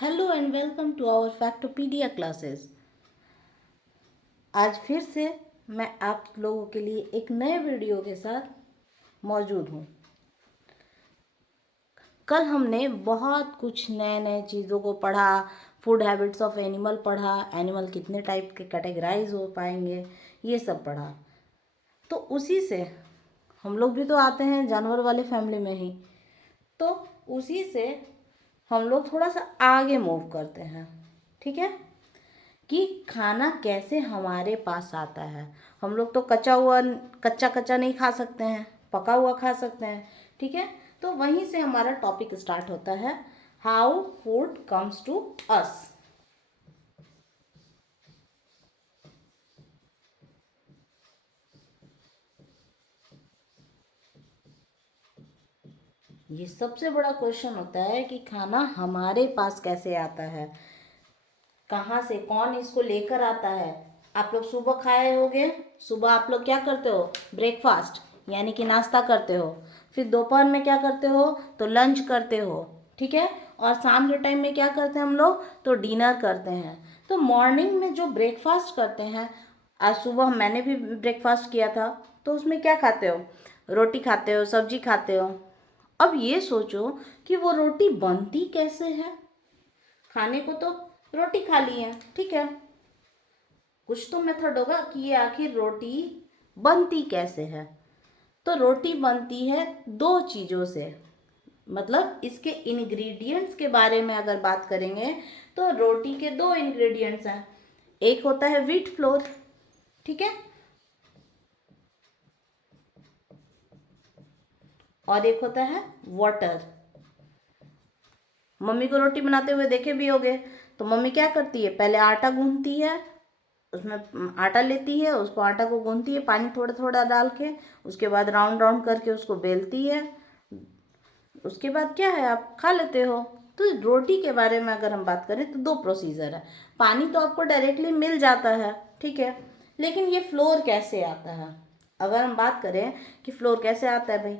Hello and welcome to our Factopedia classes. आज फिर से मैं आप लोगों के लिए एक नए वीडियो के साथ मौजूद हूँ। कल हमने बहुत कुछ नए नए चीज़ों को पढ़ा, फूड हैबिट्स ऑफ एनिमल पढ़ा, एनिमल कितने टाइप के कैटेगराइज हो पाएंगे, ये सब पढ़ा। तो उसी से हम लोग भी तो आते हैं जानवर वाले फैमिली में ही, तो उसी से हम लोग थोड़ा सा आगे मूव करते हैं। ठीक है कि खाना कैसे हमारे पास आता है। हम लोग तो कच्चा कच्चा नहीं खा सकते हैं, पका हुआ खा सकते हैं। ठीक है, तो वहीं से हमारा टॉपिक स्टार्ट होता है, how food comes to us. ये सबसे बड़ा क्वेश्चन होता है कि खाना हमारे पास कैसे आता है, कहाँ से, कौन इसको लेकर आता है। आप लोग सुबह खाए होगे, सुबह आप लोग क्या करते हो, ब्रेकफास्ट यानी कि नाश्ता करते हो। फिर दोपहर में क्या करते हो, तो लंच करते हो। ठीक है, और शाम के टाइम में क्या करते हैं हम लोग, तो डिनर करते हैं। तो मॉर्निंग में जो ब्रेकफास्ट करते हैं, आज सुबह मैंने भी ब्रेकफास्ट किया था, तो उसमें क्या खाते हो, रोटी खाते हो, सब्जी खाते हो। अब ये सोचो कि वो रोटी बनती कैसे है। खाने को तो रोटी खा ली है, ठीक है, कुछ तो मेथड होगा कि ये आखिर रोटी बनती कैसे है। तो रोटी बनती है दो चीज़ों से, मतलब इसके इंग्रेडिएंट्स के बारे में अगर बात करेंगे तो रोटी के दो इंग्रेडिएंट्स हैं। एक होता है व्हीट फ्लोर, ठीक है, और एक होता है वाटर। मम्मी को रोटी बनाते हुए देखे भी होगे, तो मम्मी क्या करती है, पहले आटा गूंथती है, उसमें आटा लेती है, उसको आटा को गूंथती है पानी थोड़ा थोड़ा डाल के, उसके बाद राउंड राउंड करके उसको बेलती है, उसके बाद क्या है आप खा लेते हो। तो रोटी के बारे में अगर हम बात करें तो दो प्रोसीजर है। पानी तो आपको डायरेक्टली मिल जाता है, ठीक है, लेकिन ये फ्लोर कैसे आता है। अगर हम बात करें कि फ्लोर कैसे आता है भाई,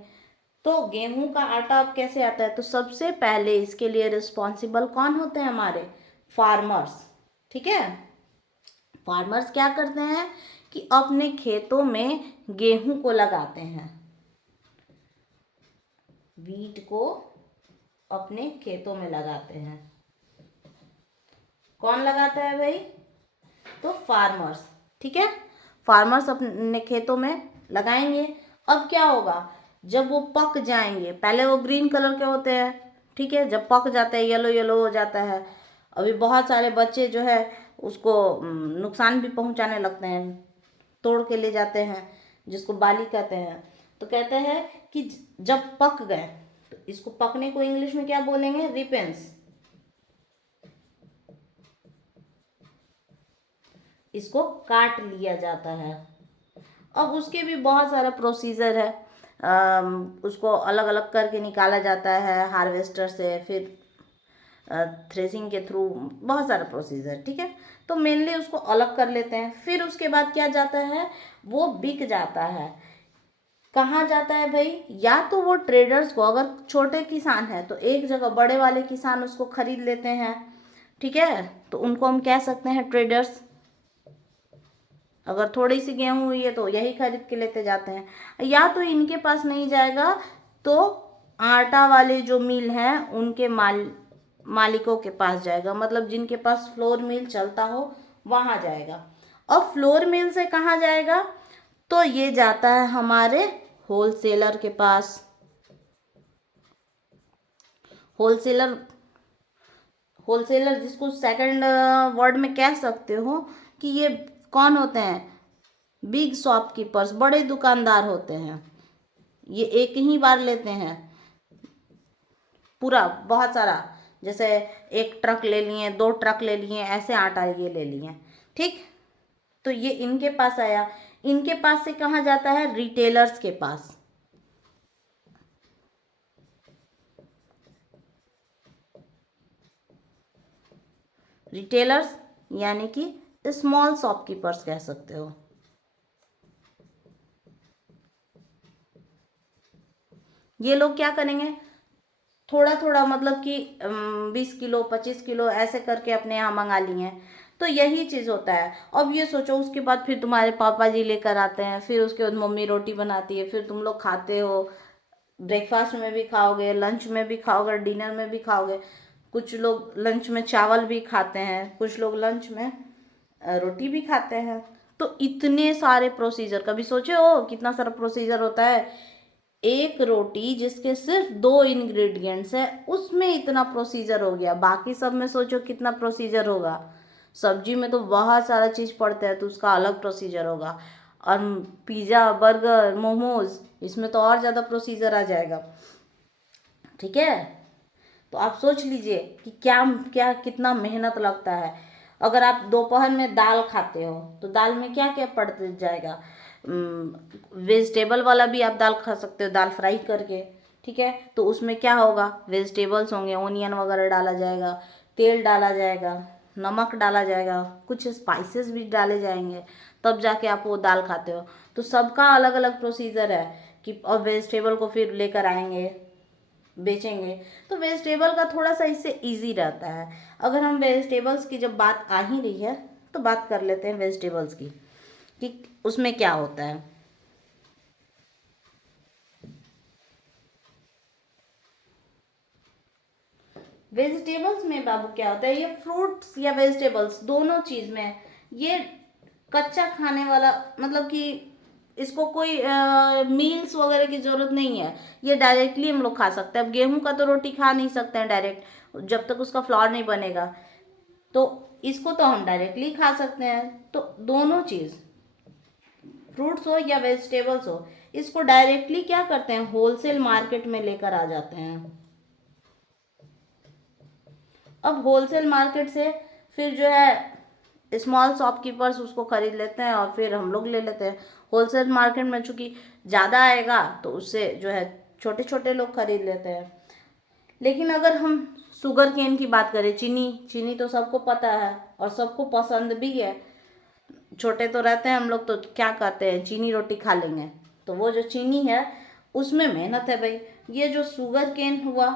तो गेहूं का आटा अब कैसे आता है, तो सबसे पहले इसके लिए रिस्पॉन्सिबल कौन होते हैं, हमारे फार्मर्स। ठीक है, फार्मर्स क्या करते हैं कि अपने खेतों में गेहूं को लगाते हैं, वीट को अपने खेतों में लगाते हैं। कौन लगाता है भाई, तो फार्मर्स। ठीक है, फार्मर्स अपने खेतों में लगाएंगे। अब क्या होगा, जब वो पक जाएंगे, पहले वो ग्रीन कलर के होते हैं, ठीक है, जब पक जाते हैं येलो येलो हो जाता है, अभी बहुत सारे बच्चे जो है उसको नुकसान भी पहुंचाने लगते हैं, तोड़ के ले जाते हैं, जिसको बाली कहते हैं। तो कहते हैं कि जब पक गए, तो इसको पकने को इंग्लिश में क्या बोलेंगे, रिपेंस। इसको काट लिया जाता है। अब उसके भी बहुत सारा प्रोसीजर है, उसको अलग अलग करके निकाला जाता है हार्वेस्टर से, फिर थ्रेसिंग के थ्रू, बहुत सारा प्रोसीजर। ठीक है, तो मेनली उसको अलग कर लेते हैं, फिर उसके बाद क्या जाता है, वो बिक जाता है। कहाँ जाता है भाई, या तो वो ट्रेडर्स को, अगर छोटे किसान है तो एक जगह बड़े वाले किसान उसको खरीद लेते हैं, ठीक है, तो उनको हम कह सकते हैं ट्रेडर्स। अगर थोड़ी सी गेहूं हुई है तो यही खरीद के लेते जाते हैं, या तो इनके पास नहीं जाएगा तो आटा वाले जो मिल हैं उनके मालिकों के पास जाएगा, मतलब जिनके पास फ्लोर मिल चलता हो वहां जाएगा। अब फ्लोर मिल से कहाँ जाएगा, तो ये जाता है हमारे होलसेलर के पास। होलसेलर, होलसेलर जिसको सेकंड वर्ड में कह सकते हो कि ये कौन होते हैं, बिग शॉपकीपर्स, बड़े दुकानदार होते हैं। ये एक ही बार लेते हैं पूरा, बहुत सारा, जैसे एक ट्रक ले लिए, दो ट्रक ले लिए, ऐसे आटा ये ले लिए। ठीक, तो ये इनके पास आया, इनके पास से कहाँ जाता है, रिटेलर्स के पास। रिटेलर्स यानी कि स्मॉल शॉपकीपर्स कह सकते हो। ये लोग क्या करेंगे, थोड़ा थोड़ा मतलब कि 20 किलो 25 किलो ऐसे करके अपने यहाँ मंगा लिए हैं। तो यही चीज़ होता है। अब ये सोचो उसके बाद फिर तुम्हारे पापा जी लेकर आते हैं, फिर उसके बाद मम्मी रोटी बनाती है, फिर तुम लोग खाते हो, ब्रेकफास्ट में भी खाओगे, लंच में भी खाओगे, डिनर में भी खाओगे। कुछ लोग लंच में चावल भी खाते हैं, कुछ लोग लंच में रोटी भी खाते हैं। तो इतने सारे प्रोसीजर, कभी सोचे हो कितना सारा प्रोसीजर होता है? एक रोटी जिसके सिर्फ 2 इंग्रेडिएंट्स है उसमें इतना प्रोसीजर हो गया, बाकी सब में सोचो कितना प्रोसीजर होगा। सब्जी में तो बहुत सारा चीज़ पड़ता है तो उसका अलग प्रोसीजर होगा। और पिज़्ज़ा बर्गर मोमोज, इसमें तो और ज़्यादा प्रोसीजर आ जाएगा। ठीक है, तो आप सोच लीजिए कि क्या क्या कितना मेहनत लगता है। अगर आप दोपहर में दाल खाते हो तो दाल में क्या क्या पड़ जाएगा। वेजिटेबल वाला भी आप दाल खा सकते हो, दाल फ्राई करके। ठीक है, तो उसमें क्या होगा, वेजिटेबल्स होंगे, ओनियन वगैरह डाला जाएगा, तेल डाला जाएगा, नमक डाला जाएगा, कुछ स्पाइसेस भी डाले जाएंगे, तब जाके आप वो दाल खाते हो। तो सबका अलग अलग प्रोसीजर है कि, और वेजिटेबल को फिर लेकर आएंगे बेचेंगे। तो वेजिटेबल का थोड़ा सा इससे इजी रहता है। अगर हम वेजिटेबल्स की जब बात आ ही रही है तो बात कर लेते हैं वेजिटेबल्स की कि उसमें क्या होता है। वेजिटेबल्स में बाबू क्या होता है, ये फ्रूट्स या वेजिटेबल्स दोनों चीज में ये कच्चा खाने वाला, मतलब कि इसको कोई मील्स वगैरह की जरूरत नहीं है। ये डायरेक्टली हम लोग खा सकते हैं। अब गेहूं का तो रोटी खा नहीं सकते हैं डायरेक्ट, जब तक उसका फ्लॉर नहीं बनेगा। तो इसको तो हम डायरेक्टली खा सकते हैं। तो दोनों चीज़, फ्रूट्स हो या वेजिटेबल्स हो, इसको डायरेक्टली क्या करते हैं, होलसेल मार्केट में लेकर आ जाते हैं। अब होलसेल मार्केट से फिर जो है स्मॉल शॉपकीपर्स उसको खरीद लेते हैं और फिर हम लोग ले लेते हैं। होलसेल मार्केट में चूंकि ज़्यादा आएगा तो उससे जो है छोटे छोटे लोग खरीद लेते हैं। लेकिन अगर हम शुगर केन की बात करें, चीनी, चीनी तो सबको पता है और सबको पसंद भी है। छोटे तो रहते हैं हम लोग तो क्या कहते हैं, चीनी रोटी खा लेंगे। तो वो जो चीनी है उसमें मेहनत है भाई। ये जो शुगर केन हुआ,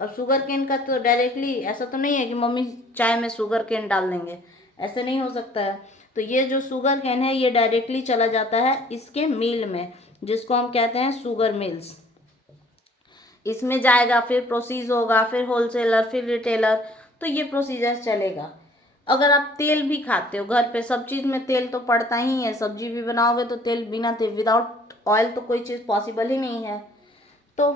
अब शुगर केन का तो डायरेक्टली ऐसा तो नहीं है कि मम्मी चाय में शुगर केन डाल देंगे, ऐसे नहीं हो सकता है। तो ये जो शुगर केन है ये डायरेक्टली चला जाता है इसके मिल में, जिसको हम कहते हैं शुगर मिल्स। इसमें जाएगा, फिर प्रोसीज होगा, फिर होलसेलर, फिर रिटेलर। तो ये प्रोसीजर चलेगा। अगर आप तेल भी खाते हो घर पे, सब चीज़ में तेल तो पड़ता ही है, सब्जी भी बनाओगे तो तेल, बिना तेल विदाउट ऑयल तो कोई चीज़ पॉसिबल ही नहीं है। तो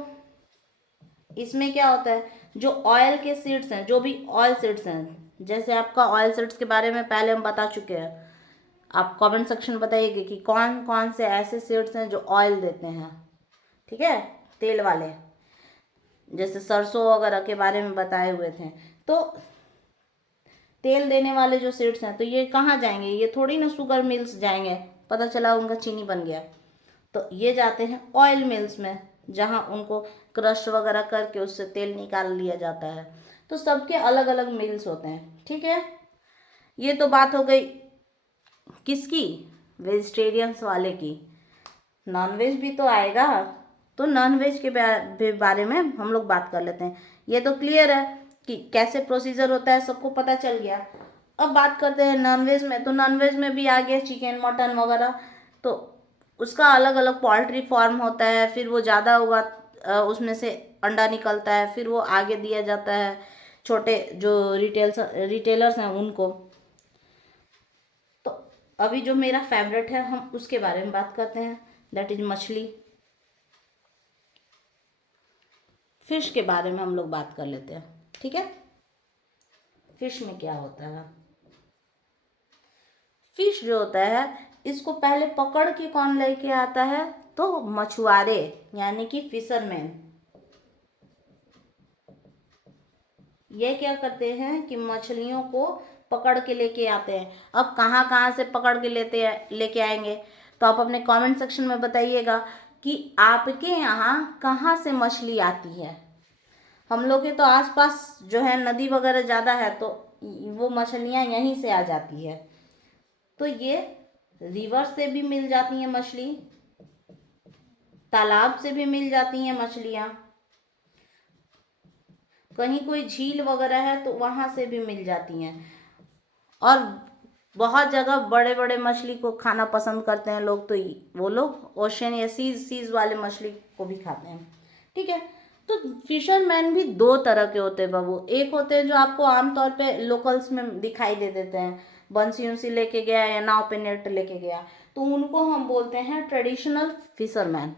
इसमें क्या होता है, जो ऑयल के सीड्स हैं, जो भी ऑयल सीड्स हैं, जैसे आपका ऑयल सीड्स के बारे में पहले हम बता चुके हैं। आप कमेंट सेक्शन में बताइएगा कि कौन कौन से ऐसे सीड्स हैं जो ऑयल देते हैं। ठीक है, तेल वाले, जैसे सरसों वगैरह के बारे में बताए हुए थे। तो तेल देने वाले जो सीड्स हैं तो ये कहाँ जाएंगे, ये थोड़ी ना शुगर मिल्स जाएंगे, पता चला उनका चीनी बन गया। तो ये जाते हैं ऑयल मिल्स में, जहाँ उनको क्रश वगैरह करके उससे तेल निकाल लिया जाता है। तो सबके अलग अलग मिल्स होते हैं। ठीक है, ये तो बात हो गई किसकी, वेजिटेरियंस वाले की। नॉनवेज भी तो आएगा, तो नॉनवेज के बारे में हम लोग बात कर लेते हैं। ये तो क्लियर है कि कैसे प्रोसीजर होता है, सबको पता चल गया। अब बात करते हैं नॉनवेज में। तो नॉनवेज में भी आ गया चिकन मटन वगैरह। तो उसका अलग अलग पोल्ट्री फार्म होता है, फिर वो ज़्यादा होगा उसमें से अंडा निकलता है, फिर वो आगे दिया जाता है छोटे जो रिटेलर्स हैं उनको। तो अभी जो मेरा फेवरेट है हम उसके बारे में बात करते हैं, दैट इज मछली, फिश के बारे में हम लोग बात कर लेते हैं। ठीक है, फिश में क्या होता है, फिश जो होता है इसको पहले पकड़ के कौन लेके आता है, तो मछुआरे, यानी कि फिशरमैन। ये क्या करते हैं कि मछलियों को पकड़ के लेके आते हैं। अब कहाँ कहाँ से पकड़ के लेके आएंगे, तो आप अपने कमेंट सेक्शन में बताइएगा कि आपके यहाँ कहाँ से मछली आती है। हम लोग के तो आसपास जो है नदी वगैरह ज़्यादा है, तो वो मछलियाँ यहीं से आ जाती है। तो ये रिवर से भी मिल जाती हैं मछली, तालाब से भी मिल जाती हैं मछलियाँ, कहीं कोई झील वगैरह है तो वहाँ से भी मिल जाती हैं। और बहुत जगह बड़े बड़े मछली को खाना पसंद करते हैं लोग, तो वो लोग ओशन या सीज वाले मछली को भी खाते हैं। ठीक है, तो फिशरमैन भी दो तरह के होते हैं बाबू। एक होते हैं जो आपको आमतौर पे लोकल्स में दिखाई दे देते हैं, बंसी उंसी लेके गया या नाव पे नेट लेके गया, तो उनको हम बोलते हैं ट्रेडिशनल फिशरमैन।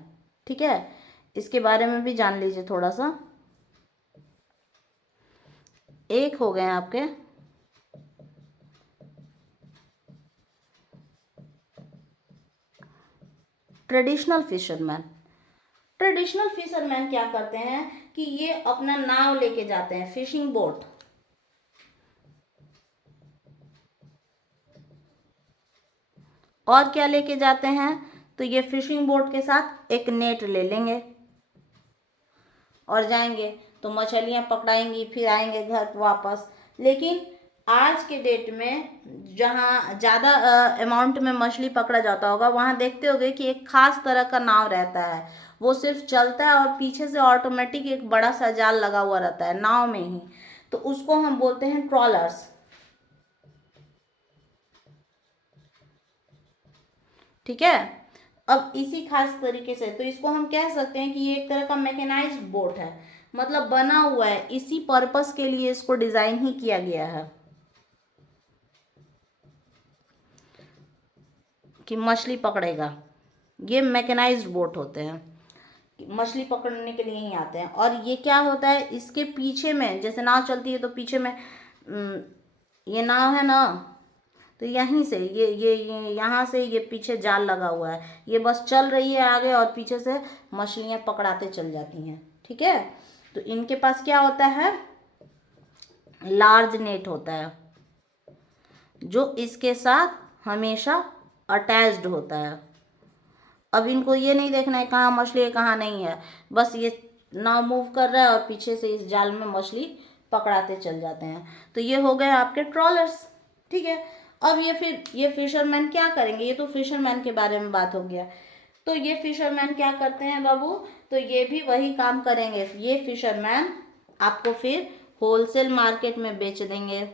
ठीक है, इसके बारे में भी जान लीजिए थोड़ा सा। एक हो गए आपके ट्रेडिशनल फिशरमैन। ट्रेडिशनल फिशरमैन क्या करते हैं कि ये अपना नाव लेके जाते हैं, फिशिंग बोट। और क्या लेके जाते हैं, तो ये फिशिंग बोट के साथ एक नेट ले लेंगे और जाएंगे, तो मछलियां पकड़ाएंगी, फिर आएंगे घर पे वापस। लेकिन आज के डेट में जहाँ ज़्यादा अमाउंट में मछली पकड़ा जाता होगा, वहाँ देखते होगे कि एक खास तरह का नाव रहता है, वो सिर्फ चलता है और पीछे से ऑटोमेटिक एक बड़ा सा जाल लगा हुआ रहता है नाव में ही, तो उसको हम बोलते हैं ट्रॉलर्स। ठीक है, अब इसी खास तरीके से तो इसको हम कह सकते हैं कि ये एक तरह का मैकेनाइज्ड बोट है, मतलब बना हुआ है, इसी पर्पस के लिए इसको डिजाइन ही किया गया है कि मछली पकड़ेगा। ये मैकेनाइज्ड बोट होते हैं, मछली पकड़ने के लिए ही आते हैं। और ये क्या होता है, इसके पीछे में जैसे नाव चलती है तो पीछे में ये नाव है ना, तो यहीं से ये यहाँ से ये पीछे जाल लगा हुआ है, ये बस चल रही है आगे और पीछे से मछलियाँ पकड़ाते चल जाती हैं। ठीक है, तो इनके पास क्या होता है, लार्ज नेट होता है जो इसके साथ हमेशा अटैच्ड होता है। अब इनको ये नहीं देखना है कहाँ मछली है कहाँ नहीं है, बस ये नाव मूव कर रहा है और पीछे से इस जाल में मछली पकड़ाते चल जाते हैं। तो ये हो गए आपके ट्रॉलर्स। ठीक है, अब ये फिशरमैन क्या करेंगे, ये तो फिशरमैन के बारे में बात हो गया। तो ये फिशरमैन क्या करते हैं बाबू, तो ये भी वही काम करेंगे। ये फिशरमैन आपको फिर होलसेल मार्केट में बेच देंगे।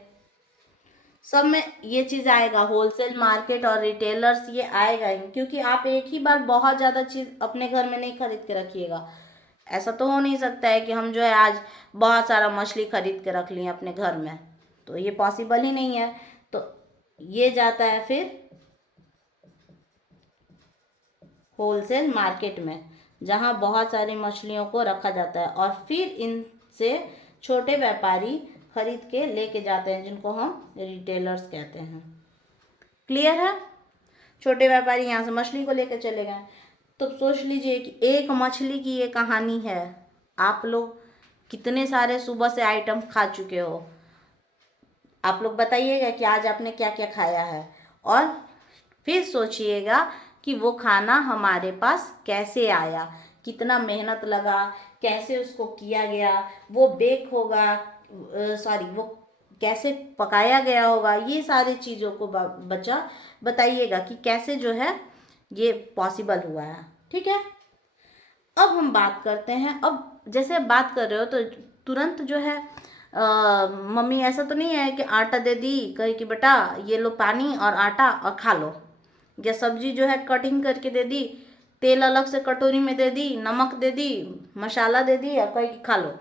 सब में ये चीज़ आएगा, होलसेल मार्केट और रिटेलर्स ये आएगा ही, क्योंकि आप एक ही बार बहुत ज़्यादा चीज़ अपने घर में नहीं खरीद के रखिएगा। ऐसा तो हो नहीं सकता है कि हम जो है आज बहुत सारा मछली खरीद के रख लिए अपने घर में, तो ये पॉसिबल ही नहीं है। तो ये जाता है फिर होलसेल मार्केट में, जहाँ बहुत सारी मछलियों को रखा जाता है और फिर इनसे छोटे व्यापारी खरीद के लेके जाते हैं, जिनको हम रिटेलर्स कहते हैं। क्लियर है, छोटे व्यापारी यहाँ से मछली को लेकर चले गए। तो सोच लीजिए कि एक मछली की ये कहानी है। आप लोग कितने सारे सुबह से आइटम खा चुके हो, आप लोग बताइएगा कि आज आपने क्या क्या खाया है, और फिर सोचिएगा कि वो खाना हमारे पास कैसे आया, कितना मेहनत लगा, कैसे उसको किया गया, वो बेक होगा, सॉरी वो कैसे पकाया गया होगा, ये सारी चीज़ों को बच्चा बताइएगा कि कैसे जो है ये पॉसिबल हुआ है। ठीक है, अब हम बात करते हैं। अब जैसे बात कर रहे हो तो तुरंत जो है मम्मी ऐसा तो नहीं है कि आटा दे दी, कहे कि बेटा ये लो पानी और आटा और खा लो, या सब्जी जो है कटिंग करके दे दी, तेल अलग से कटोरी में दे दी, नमक दे दी, मसाला दे दी और कहे कि खा लो,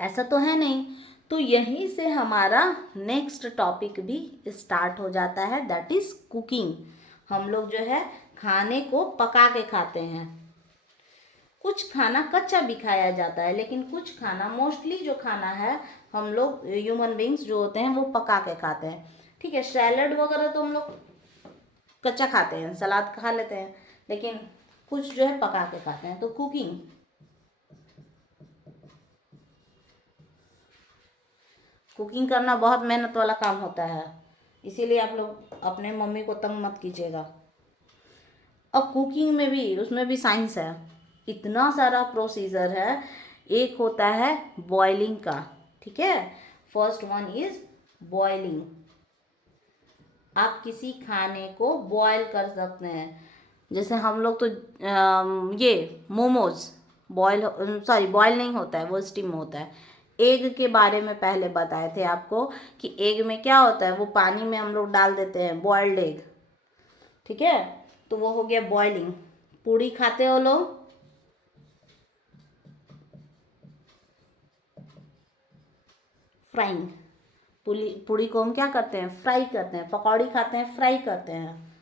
ऐसा तो है नहीं। तो यहीं से हमारा नेक्स्ट टॉपिक भी स्टार्ट हो जाता है, दैट इज कुकिंग। हम लोग जो है खाने को पका के खाते हैं। कुछ खाना कच्चा भी खाया जाता है, लेकिन कुछ खाना, मोस्टली जो खाना है हम लोग ह्यूमन बींग्स जो होते हैं वो पका के खाते हैं। ठीक है, सैलड वगैरह तो हम लोग कच्चा खाते हैं, सलाद खा लेते हैं, लेकिन कुछ जो है पका के खाते हैं। तो कुकिंग करना बहुत मेहनत वाला काम होता है, इसीलिए आप लोग अपने मम्मी को तंग मत कीजिएगा। अब कुकिंग में भी, उसमें भी साइंस है, इतना सारा प्रोसीजर है। एक होता है बॉइलिंग का, ठीक है, फर्स्ट वन इज बॉइलिंग। आप किसी खाने को बॉयल कर सकते हैं, जैसे हम लोग तो ये मोमोज, बॉयल नहीं होता है, वो स्टीम होता है। एग के बारे में पहले बताए थे आपको कि एग में क्या होता है, वो पानी में हम लोग डाल देते हैं, बॉयल्ड एग, ठीक है। तो वो हो गया बॉइलिंग। पूड़ी खाते हो लोग? फ्राइंग। पूड़ी को हम क्या करते हैं, फ्राई करते हैं। पकौड़ी खाते हैं, फ्राई करते हैं।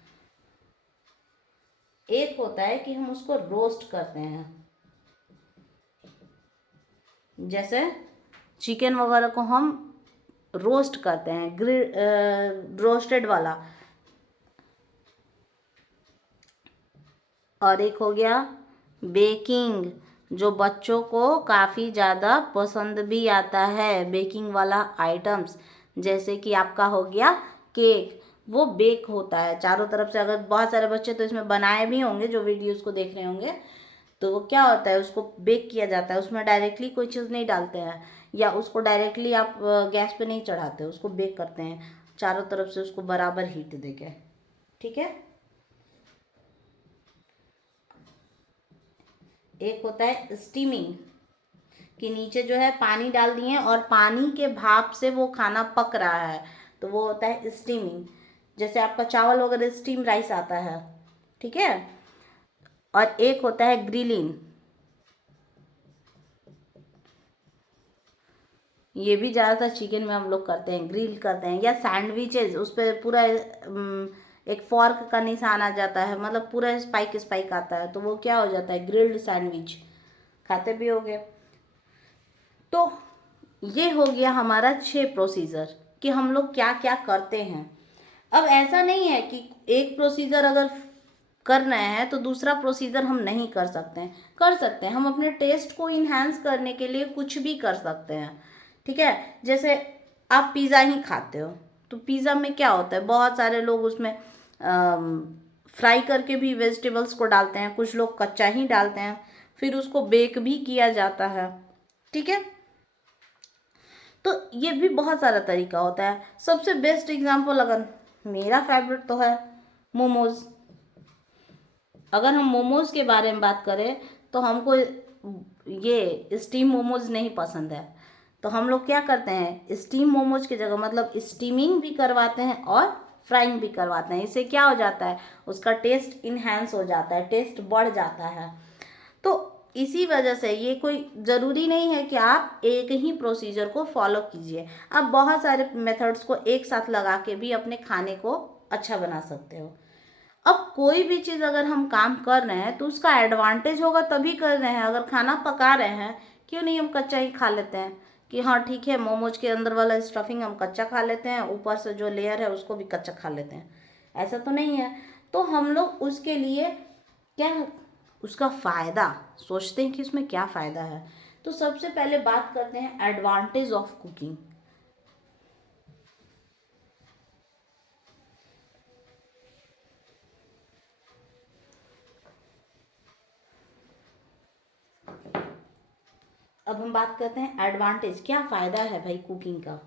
एक होता है कि हम उसको रोस्ट करते हैं, जैसे चिकन वगैरह को हम रोस्ट करते हैं, रोस्टेड वाला। और एक हो गया बेकिंग, जो बच्चों को काफ़ी ज़्यादा पसंद भी आता है, बेकिंग वाला आइटम्स, जैसे कि आपका हो गया केक, वो बेक होता है चारों तरफ से। अगर बहुत सारे बच्चे तो इसमें बनाए भी होंगे जो वीडियोस को देख रहे होंगे, तो वो क्या होता है, उसको बेक किया जाता है। उसमें डायरेक्टली कोई चीज़ नहीं डालते हैं, या उसको डायरेक्टली आप गैस पे नहीं चढ़ाते, उसको बेक करते हैं चारों तरफ से, उसको बराबर हीट देके, ठीक है। एक होता है स्टीमिंग, कि नीचे जो है पानी डाल दिए और पानी के भाप से वो खाना पक रहा है, तो वो होता है स्टीमिंग। जैसे आपका चावल वगैरह स्टीम राइस आता है, ठीक है। और एक होता है ग्रिलिंग, ये भी ज़्यादातर चिकन में हम लोग करते हैं, ग्रिल करते हैं। या सैंडविचेज, उस पर पूरा एक फॉर्क का निशान आ जाता है, मतलब पूरा स्पाइक स्पाइक आता है, तो वो क्या हो जाता है, ग्रिल्ड सैंडविच। खाते भी होगे। तो ये हो गया हमारा 6 प्रोसीजर कि हम लोग क्या क्या करते हैं। अब ऐसा नहीं है कि एक प्रोसीजर अगर कर रहे हैं तो दूसरा प्रोसीजर हम नहीं कर सकते हैं, कर सकते हैं। हम अपने टेस्ट को इन्हांस करने के लिए कुछ भी कर सकते हैं, ठीक है। जैसे आप पिज़्ज़ा ही खाते हो, तो पिज़्ज़ा में क्या होता है, बहुत सारे लोग उसमें फ्राई करके भी वेजिटेबल्स को डालते हैं, कुछ लोग कच्चा ही डालते हैं, फिर उसको बेक भी किया जाता है, ठीक है। तो ये भी बहुत सारा तरीका होता है। सबसे बेस्ट एग्जांपल अगर मेरा फेवरेट तो है मोमोज। अगर हम मोमोज के बारे में बात करें तो हमको ये स्टीम मोमोज नहीं पसंद है, तो हम लोग क्या करते हैं, स्टीम मोमोज की जगह मतलब स्टीमिंग भी करवाते हैं और फ्राइंग भी करवाते हैं। इससे क्या हो जाता है, उसका टेस्ट इन्हेंस हो जाता है, टेस्ट बढ़ जाता है। तो इसी वजह से ये कोई ज़रूरी नहीं है कि आप एक ही प्रोसीजर को फॉलो कीजिए, आप बहुत सारे मेथड्स को एक साथ लगा के भी अपने खाने को अच्छा बना सकते हो। अब कोई भी चीज़ अगर हम काम कर रहे हैं तो उसका एडवांटेज होगा तभी कर रहे हैं। अगर खाना पका रहे हैं, क्यों नहीं हम कच्चा ही खा लेते हैं, कि हाँ ठीक है, मोमोज के अंदर वाला स्टफिंग हम कच्चा खा लेते हैं, ऊपर से जो लेयर है उसको भी कच्चा खा लेते हैं, ऐसा तो नहीं है। तो हम लोग उसके लिए क्या, उसका फ़ायदा सोचते हैं कि उसमें क्या फ़ायदा है। तो सबसे पहले बात करते हैं एडवांटेज ऑफ कुकिंग। अब हम बात करते हैं एडवांटेज, क्या फ़ायदा है भाई कुकिंग का।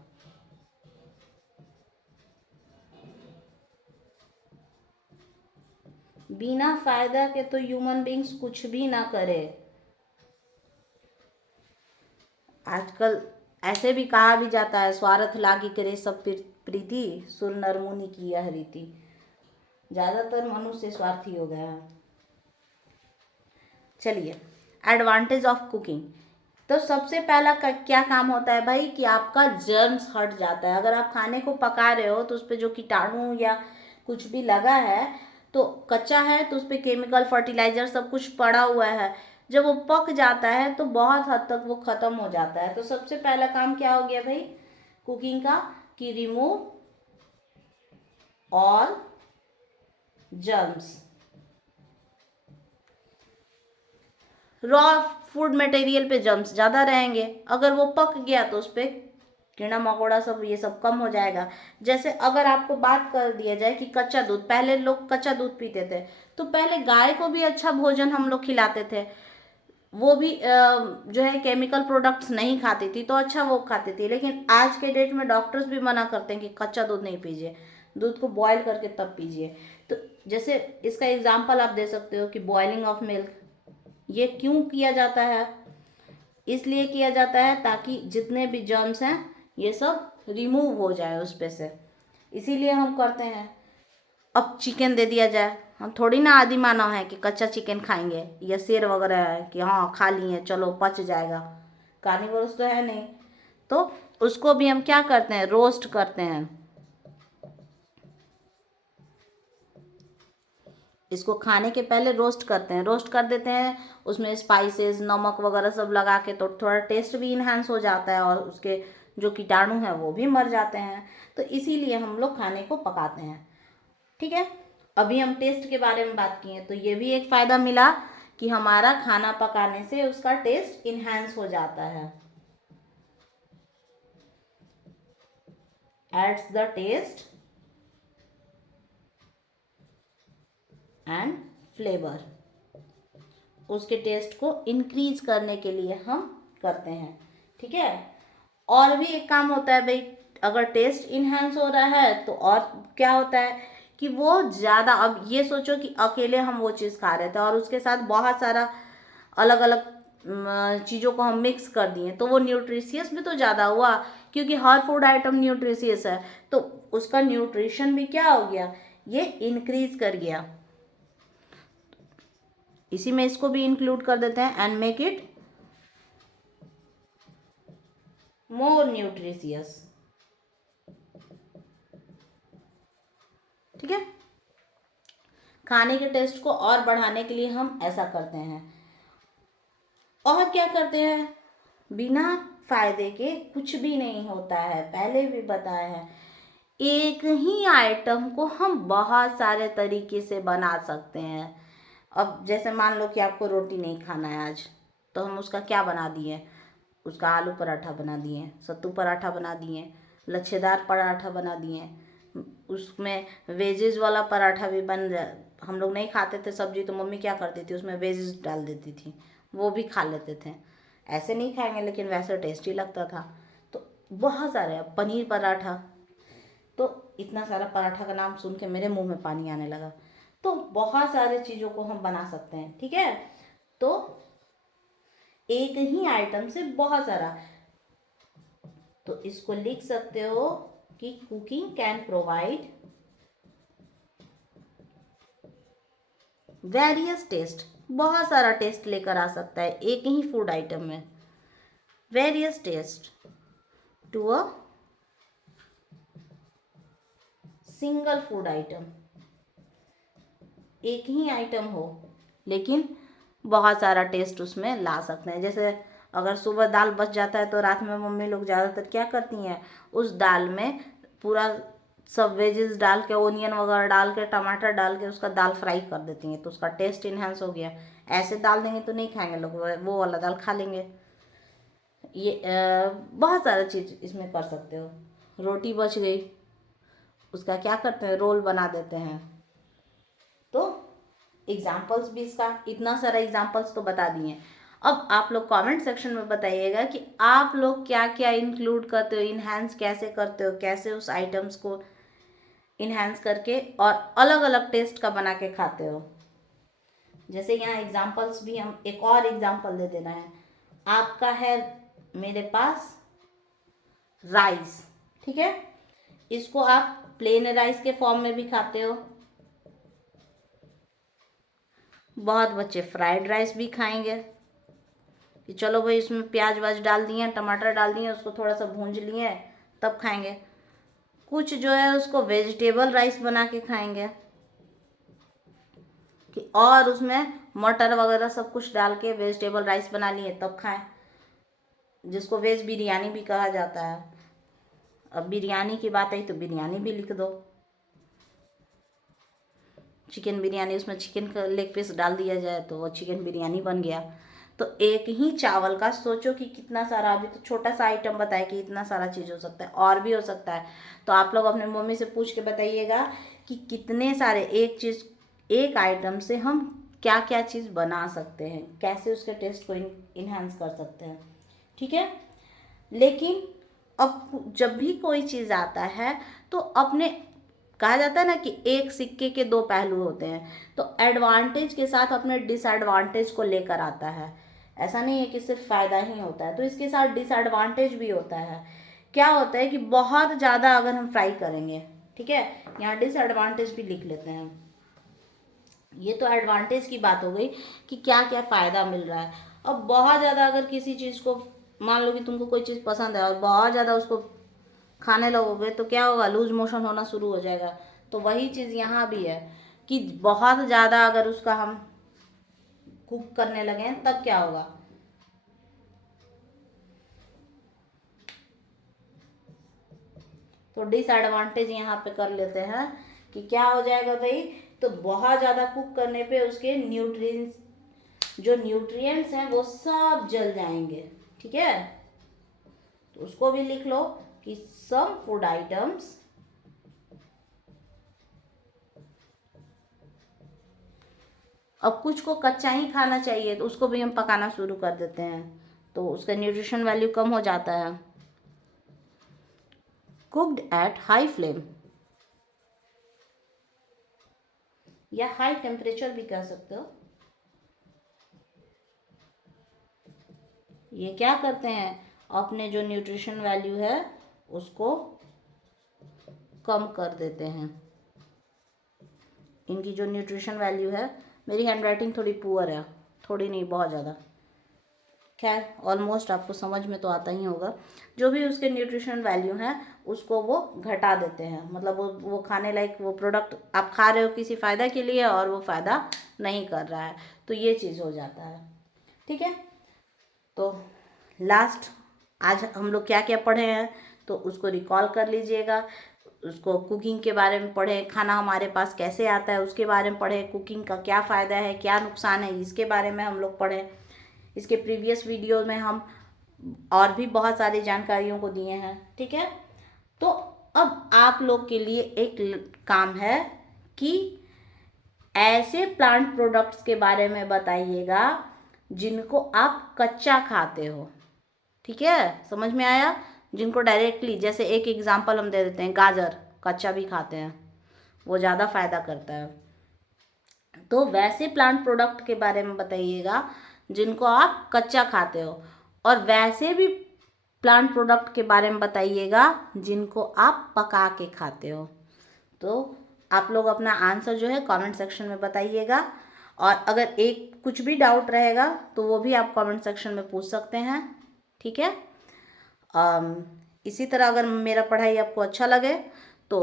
बिना फायदा के तो ह्यूमन बींग्स कुछ भी ना करे। आजकल ऐसे भी कहा भी जाता है, स्वार्थ लागी करे सब प्रीति, सुर नर मुनि की यह रीति। ज़्यादातर मनुष्य स्वार्थी हो गया है। चलिए, एडवांटेज ऑफ कुकिंग। तो सबसे पहला क्या काम होता है भाई, कि आपका जर्म्स हट जाता है। अगर आप खाने को पका रहे हो तो उस पर जो कीटाणु या कुछ भी लगा है, तो कच्चा है तो उस पर केमिकल फर्टिलाइजर सब कुछ पड़ा हुआ है, जब वो पक जाता है तो बहुत हद तक वो ख़त्म हो जाता है। तो सबसे पहला काम क्या हो गया भाई कुकिंग का, कि remove all germs. Raw food material पे जर्म्स ज़्यादा रहेंगे, अगर वो पक गया तो उस पर कीड़ा मकोड़ा सब ये सब कम हो जाएगा। जैसे अगर आपको बात कर दिया जाए कि कच्चा दूध, पहले लोग कच्चा दूध पीते थे, तो पहले गाय को भी अच्छा भोजन हम लोग खिलाते थे, वो भी जो है केमिकल प्रोडक्ट्स नहीं खाती थी, तो अच्छा वो खाती थी। लेकिन आज के डेट में डॉक्टर्स भी मना करते हैं कि कच्चा दूध नहीं पीजिए, दूध को बॉयल करके तब पीजिए। तो जैसे इसका एग्जाम्पल आप दे सकते हो कि बॉयलिंग ऑफ मिल्क, ये क्यों किया जाता है? इसलिए किया जाता है ताकि जितने भी जर्म्स हैं ये सब रिमूव हो जाए उस पे से, इसीलिए हम करते हैं। अब चिकन दे दिया जाए, हम थोड़ी ना आदि मानव है कि कच्चा चिकन खाएंगे, या शेर वगैरह है कि हाँ खा लिए चलो पच जाएगा, कार्निवोरस तो है नहीं। तो उसको भी हम क्या करते हैं, रोस्ट करते हैं। इसको खाने के पहले रोस्ट करते हैं, रोस्ट कर देते हैं, उसमें स्पाइसेस नमक वगैरह सब लगा के, तो थोड़ा टेस्ट भी इन्हांस हो जाता है और उसके जो कीटाणु हैं वो भी मर जाते हैं। तो इसीलिए हम लोग खाने को पकाते हैं। ठीक है, अभी हम टेस्ट के बारे में बात किए, तो ये भी एक फ़ायदा मिला कि हमारा खाना पकाने से उसका टेस्ट इन्हांस हो जाता है। Adds the taste and flavour, उसके टेस्ट को इंक्रीज करने के लिए हम करते हैं। ठीक है, और भी एक काम होता है भाई, अगर टेस्ट इन्हांस हो रहा है तो और क्या होता है कि वो ज़्यादा, अब ये सोचो कि अकेले हम वो चीज़ खा रहे थे और उसके साथ बहुत सारा अलग अलग चीज़ों को हम मिक्स कर दिए, तो वो न्यूट्रिशियस भी तो ज़्यादा हुआ, क्योंकि हर फूड आइटम न्यूट्रिशियस है, तो उसका न्यूट्रिशन भी क्या हो गया, ये इंक्रीज कर गया। इसी में इसको भी इंक्लूड कर देते हैं, and make it more nutritious. ठीक है, खाने के टेस्ट को और बढ़ाने के लिए हम ऐसा करते हैं। और क्या करते हैं, बिना फायदे के कुछ भी नहीं होता है, पहले भी बताया है। एक ही आइटम को हम बहुत सारे तरीके से बना सकते हैं। अब जैसे मान लो कि आपको रोटी नहीं खाना है आज, तो हम उसका क्या बना दिए, उसका आलू पराठा बना दिए, सत्तू पराठा बना दिए, लच्छेदार पराठा बना दिए, उसमें वेजेस वाला पराठा भी बन जा। हम लोग नहीं खाते थे सब्जी, तो मम्मी क्या करती थी, उसमें वेजेस डाल देती थी, वो भी खा लेते थे। ऐसे नहीं खाएंगे लेकिन वैसे टेस्टी लगता था। तो बहुत सारे, पनीर पराठा, तो इतना सारा पराठा का नाम सुन के मेरे मुंह में पानी आने लगा। तो बहुत सारे चीज़ों को हम बना सकते हैं। ठीक है, तो एक ही आइटम से बहुत सारा, तो इसको लिख सकते हो कि cooking can provide various taste, बहुत सारा टेस्ट लेकर आ सकता है एक ही फूड आइटम में, various taste to a single food item. एक ही आइटम हो लेकिन बहुत सारा टेस्ट उसमें ला सकते हैं। जैसे अगर सुबह दाल बच जाता है तो रात में मम्मी लोग ज़्यादातर क्या करती हैं, उस दाल में पूरा सब वेजेस डाल के, ओनियन वगैरह डाल के, टमाटर डाल के उसका दाल फ्राई कर देती हैं, तो उसका टेस्ट इन्हांस हो गया। ऐसे दाल देंगे तो नहीं खाएंगे लोग, वो वाला दाल खा लेंगे। ये बहुत सारा चीज़ इसमें कर सकते हो। रोटी बच गई, उसका क्या करते हैं, रोल बना देते हैं। तो एग्जाम्पल्स भी, इसका इतना सारा एग्जाम्पल्स तो बता दिए। अब आप लोग कमेंट सेक्शन में बताइएगा कि आप लोग क्या क्या इंक्लूड करते हो, इन्हांस कैसे करते हो, कैसे उस आइटम्स को इन्हांस करके और अलग अलग टेस्ट का बना के खाते हो। जैसे यहाँ एग्जाम्पल्स भी, हम एक और एग्जाम्पल दे देना है। आपका है मेरे पास राइस, ठीक है, इसको आप प्लेन राइस के फॉर्म में भी खाते हो, बहुत बच्चे फ्राइड राइस भी खाएंगे कि चलो भाई इसमें प्याज वाज डाल दिए, टमाटर डाल दिए, उसको थोड़ा सा भूंज लिए तब खाएंगे। कुछ जो है उसको वेजिटेबल राइस बना के खाएंगे कि और उसमें मटर वगैरह सब कुछ डाल के वेजिटेबल राइस बना लिए तब खाएं, जिसको वेज बिरयानी भी कहा जाता है। अब बिरयानी की बात आई तो बिरयानी भी लिख दो, चिकन बिरयानी, उसमें चिकन का लेग पीस डाल दिया जाए तो वो चिकन बिरयानी बन गया। तो एक ही चावल का सोचो कि कितना सारा, अभी तो छोटा सा आइटम बताया कि इतना सारा चीज़ हो सकता है, और भी हो सकता है। तो आप लोग अपने मम्मी से पूछ के बताइएगा कि कितने सारे, एक चीज़, एक आइटम से हम क्या क्या चीज़ बना सकते हैं, कैसे उसके टेस्ट को इन्हांस कर सकते हैं। ठीक है, लेकिन अब जब भी कोई चीज़ आता है तो अपने कहा जाता है ना कि एक सिक्के के दो पहलू होते हैं, तो एडवांटेज के साथ अपने डिसएडवांटेज को लेकर आता है। ऐसा नहीं है कि सिर्फ फ़ायदा ही होता है, तो इसके साथ डिसएडवांटेज भी होता है। क्या होता है कि बहुत ज़्यादा अगर हम फ्राई करेंगे, ठीक है, यहाँ डिसएडवांटेज भी लिख लेते हैं। ये तो एडवांटेज की बात हो गई कि क्या क्या फ़ायदा मिल रहा है। अब बहुत ज़्यादा अगर किसी चीज़ को, मान लो कि तुमको कोई चीज़ पसंद है और बहुत ज़्यादा उसको खाने लगोगे तो क्या होगा, लूज मोशन होना शुरू हो जाएगा। तो वही चीज़ यहाँ भी है कि बहुत ज़्यादा अगर उसका हम कुक करने लगे तब क्या होगा। तो डिसएडवांटेज यहाँ पे कर लेते हैं कि क्या हो जाएगा भाई, तो बहुत ज़्यादा कुक करने पे उसके न्यूट्रिएंट्स, जो न्यूट्रिएंट्स हैं वो सब जल जाएंगे, ठीक है। तो उसको भी लिख लो कि सम फूड आइटम्स अब कुछ को कच्चा ही खाना चाहिए तो उसको भी हम पकाना शुरू कर देते हैं, तो उसका न्यूट्रिशन वैल्यू कम हो जाता है। कुक्ड एट हाई फ्लेम या हाई टेम्परेचर भी कह सकते हो, ये क्या करते हैं, अपने जो न्यूट्रिशन वैल्यू है उसको कम कर देते हैं। इनकी जो न्यूट्रिशन वैल्यू है, मेरी हैंडराइटिंग थोड़ी पुअर है, थोड़ी नहीं बहुत ज़्यादा, खैर ऑलमोस्ट आपको समझ में तो आता ही होगा। जो भी उसके न्यूट्रिशन वैल्यू हैं उसको वो घटा देते हैं, मतलब वो खाने लायक वो प्रोडक्ट आप खा रहे हो किसी फ़ायदा के लिए और वो फ़ायदा नहीं कर रहा है, तो ये चीज़ हो जाता है, ठीक है। तो लास्ट आज हम लोग क्या क्या पढ़े हैं तो उसको रिकॉल कर लीजिएगा। उसको कुकिंग के बारे में पढ़े, खाना हमारे पास कैसे आता है उसके बारे में पढ़े, कुकिंग का क्या फ़ायदा है क्या नुकसान है इसके बारे में हम लोग पढ़ें। इसके प्रीवियस वीडियो में हम और भी बहुत सारी जानकारियों को दिए हैं, ठीक है। तो अब आप लोग के लिए एक काम है कि ऐसे प्लांट प्रोडक्ट्स के बारे में बताइएगा जिनको आप कच्चा खाते हो, ठीक है, समझ में आया। जिनको डायरेक्टली, जैसे एक एग्जांपल हम दे देते हैं, गाजर कच्चा भी खाते हैं, वो ज़्यादा फायदा करता है। तो वैसे प्लांट प्रोडक्ट के बारे में बताइएगा जिनको आप कच्चा खाते हो, और वैसे भी प्लांट प्रोडक्ट के बारे में बताइएगा जिनको आप पका के खाते हो। तो आप लोग अपना आंसर जो है कमेंट सेक्शन में बताइएगा, और अगर एक कुछ भी डाउट रहेगा तो वो भी आप कमेंट सेक्शन में पूछ सकते हैं, ठीक है। इसी तरह अगर मेरा पढ़ाई आपको अच्छा लगे तो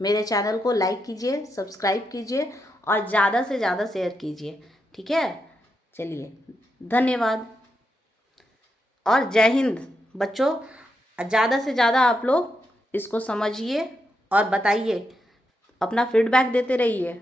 मेरे चैनल को लाइक कीजिए, सब्सक्राइब कीजिए और ज़्यादा से ज़्यादा शेयर कीजिए, ठीक है। चलिए, धन्यवाद और जय हिंद बच्चों। ज़्यादा से ज़्यादा आप लोग इसको समझिए और बताइए, अपना फीडबैक देते रहिए।